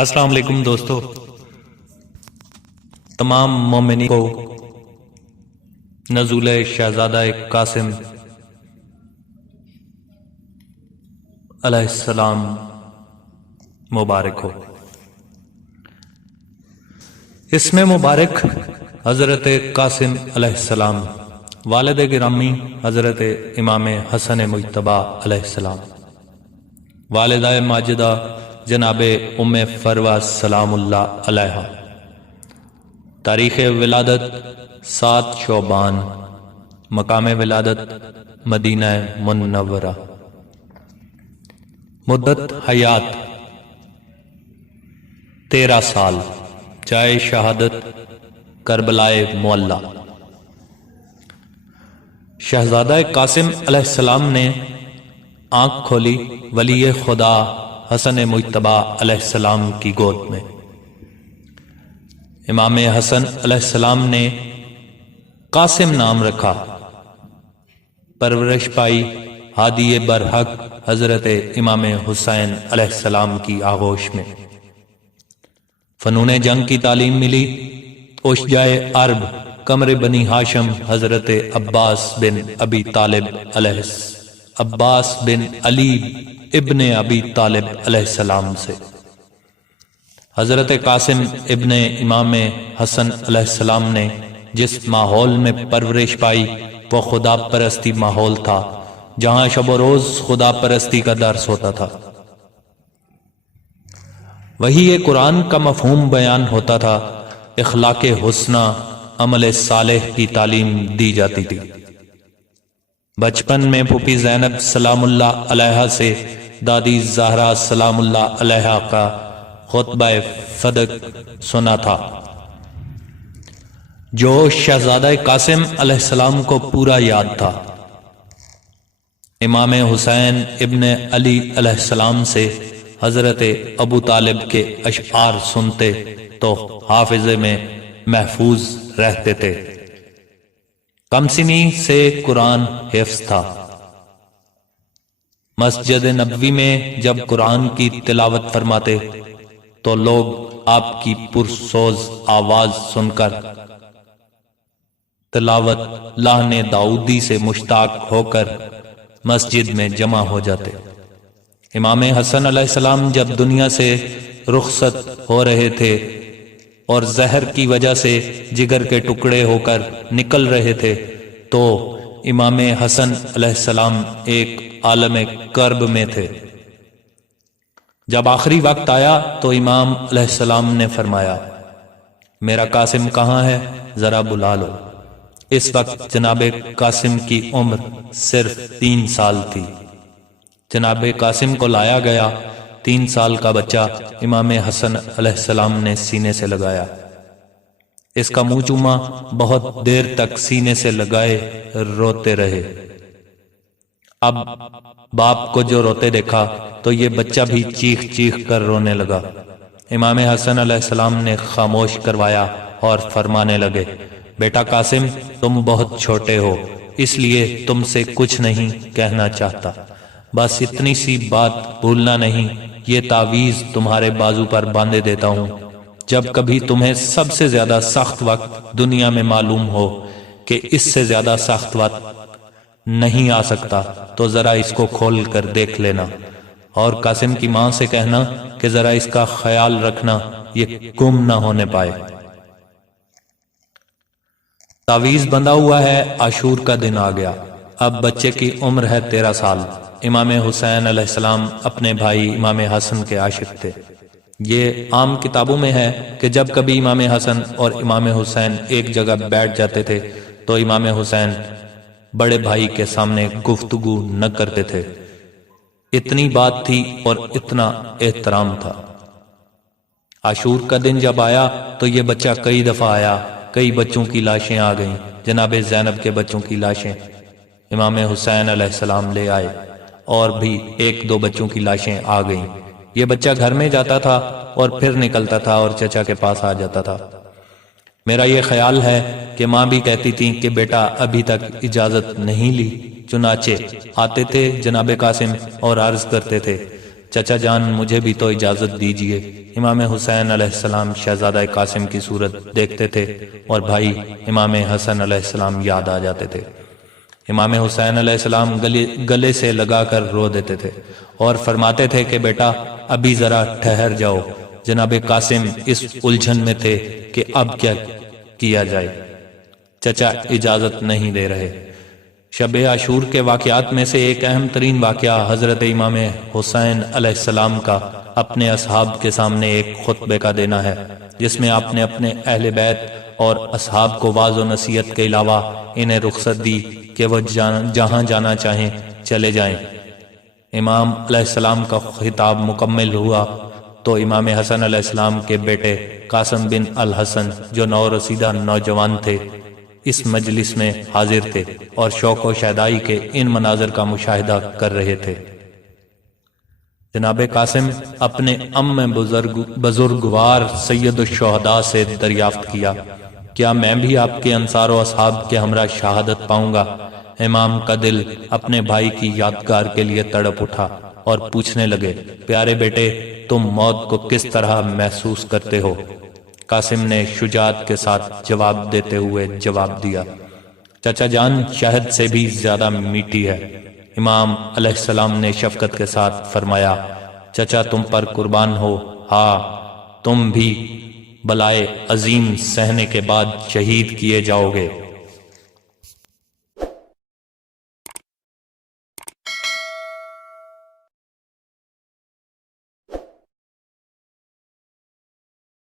السلام علیکم دوستو، تمام مومنین کو نزول شہزادہ قاسم علیہ السلام مبارک ہو۔ اس میں مبارک حضرت قاسم علیہ السلام، والد گرامی حضرت امام حسن مجتبی علیہ السلام، والدہ ماجدہ جناب ام فروہ سلام اللہ علیہا، تاریخ ولادت 7 شعبان، مقام ولادت مدینہ منورہ، مدت حیات 13 سال، جائے شہادت کربلائے معلی۔ شہزادہ قاسم علیہ السلام نے آنکھ کھولی ولی خدا حسن مجتبی علیہ السلام کی گود میں۔ امام حسن علیہ السلام نے قاسم نام رکھا، پرورش پائی ہادی برحق حضرت امام حسین علیہ السلام کی آغوش میں، فنون جنگ کی تعلیم ملی، اوشجائے عرب قمر بنی ہاشم حضرت عباس بن ابی طالب عباس بن علی ابن ابی طالب علیہ السلام سے۔ حضرت قاسم ابن امام حسن علیہ السلام نے جس ماحول میں پرورش پائی وہ خدا پرستی ماحول تھا، جہاں شب و روز خدا پرستی کا درس ہوتا تھا، وہی قرآن کا مفہوم بیان ہوتا تھا، اخلاق حسنہ عمل صالح کی تعلیم دی جاتی تھی۔ بچپن میں پھوپھی زینب سلام اللہ علیہا سے دادی زہرا سلام اللہ علیہا کا خطبہ فدق سنا تھا، جو شہزادہ قاسم علیہ السلام کو پورا یاد تھا۔ امام حسین ابن علی علیہ السلام سے حضرت ابو طالب کے اشعار سنتے تو حافظے میں محفوظ رہتے تھے۔ کم سنی سے قرآن حفظ تھا۔ مسجد نبوی میں جب قرآن کی تلاوت فرماتے تو لوگ آپ کی پرسوز آواز سن کر تلاوت لحن داؤدی سے مشتاق ہو کر مسجد میں جمع ہو جاتے۔ امام حسن علیہ السلام جب دنیا سے رخصت ہو رہے تھے اور زہر کی وجہ سے جگر کے ٹکڑے ہو کر نکل رہے تھے تو امام حسن علیہ السلام ایک عالم کرب میں تھے۔ جب آخری وقت آیا تو امام علیہ السلام نے فرمایا، میرا قاسم کہاں ہے؟ ذرا بلا لو۔ اس وقت جناب قاسم کی عمر صرف 3 سال تھی۔ جناب قاسم کو لایا گیا، 3 سال کا بچہ امام حسن علیہ السلام نے سینے سے لگایا، اس کا منہ چوما، بہت دیر تک سینے سے لگائے روتے رہے۔ اب باپ کو جو روتے دیکھا تو یہ بچہ بھی چیخ چیخ کر رونے لگا۔ امام حسن علیہ السلام نے خاموش کروایا اور فرمانے لگے، بیٹا قاسم، تم بہت چھوٹے ہو، اس لیے تم سے کچھ نہیں کہنا چاہتا، بس اتنی سی بات بھولنا نہیں، یہ تعویذ تمہارے بازو پر باندھے دیتا ہوں، جب کبھی تمہیں سب سے زیادہ سخت وقت دنیا میں معلوم ہو کہ اس سے زیادہ سخت وقت نہیں آ سکتا تو ذرا اس کو کھول کر دیکھ لینا، اور قاسم کی ماں سے کہنا کہ ذرا اس کا خیال رکھنا یہ گم نہ ہونے پائے۔ تعویذ بندھا ہوا ہے، عاشور کا دن آ گیا، اب بچے کی عمر ہے 13 سال۔ امام حسین علیہ السلام اپنے بھائی امام حسن کے عاشق تھے۔ یہ عام کتابوں میں ہے کہ جب کبھی امام حسن اور امام حسین ایک جگہ بیٹھ جاتے تھے تو امام حسین بڑے بھائی کے سامنے گفتگو نہ کرتے تھے، اتنی بات تھی اور اتنا احترام تھا۔ عاشور کا دن جب آیا تو یہ بچہ کئی دفعہ آیا، کئی بچوں کی لاشیں آ گئیں، جناب زینب کے بچوں کی لاشیں امام حسین علیہ السلام لے آئے، اور بھی 1-2 بچوں کی لاشیں آ گئیں۔ یہ بچہ گھر میں جاتا تھا اور پھر نکلتا تھا اور چچا کے پاس آ جاتا تھا۔ میرا یہ خیال ہے کہ ماں بھی کہتی تھی کہ بیٹا ابھی تک اجازت نہیں لی، چنانچہ آتے تھے جناب قاسم اور عرض کرتے تھے، چچا جان مجھے بھی تو اجازت دیجیے۔ امام حسین علیہ السلام شہزادہ قاسم کی صورت دیکھتے تھے اور بھائی امام حسن علیہ السلام یاد آ جاتے تھے۔ امام حسین علیہ السلام گلے سے لگا کر رو دیتے تھے اور فرماتے تھے کہ بیٹا ابھی ذرا ٹھہر جاؤ۔ جناب قاسم اس الجھن میں تھے کہ اب کیا کیا جائے، چچا اجازت نہیں دے رہے۔ شب عاشور کے واقعات میں سے ایک اہم ترین واقعہ حضرت امام حسین علیہ السلام کا اپنے اصحاب کے سامنے ایک خطبے کا دینا ہے، جس میں آپ نے اپنے اہل بیت اور اصحاب کو واعظ و نصیحت کے علاوہ انہیں رخصت دی کہ وہ جہاں جانا چاہیں چلے جائیں۔ امام علیہ السلام کا خطاب مکمل ہوا تو امام حسن علیہ السلام کے بیٹے قاسم بن الحسن جو نورسیدہ نوجوان تھے اس مجلس میں حاضر تھے اور شوق و شیدائی کے ان مناظر کا مشاہدہ کر رہے تھے۔ جناب قاسم اپنے بزرگوار سید الشہداء سے دریافت کیا، کیا میں بھی آپ کے انصار و اصحاب کے ہمراہ شہادت پاؤں گا؟ امام کا دل اپنے بھائی کی یادگار کے لیے تڑپ اٹھا اور پوچھنے لگے، پیارے بیٹے تم موت کو کس طرح محسوس کرتے ہو؟ قاسم نے شجاعت کے ساتھ جواب دیتے ہوئے جواب دیا، چچا جان شہد سے بھی زیادہ میٹھی ہے۔ امام علیہ السلام نے شفقت کے ساتھ فرمایا، چچا تم پر قربان ہو، ہاں تم بھی بلائے عظیم سہنے کے بعد شہید کیے جاؤ گے۔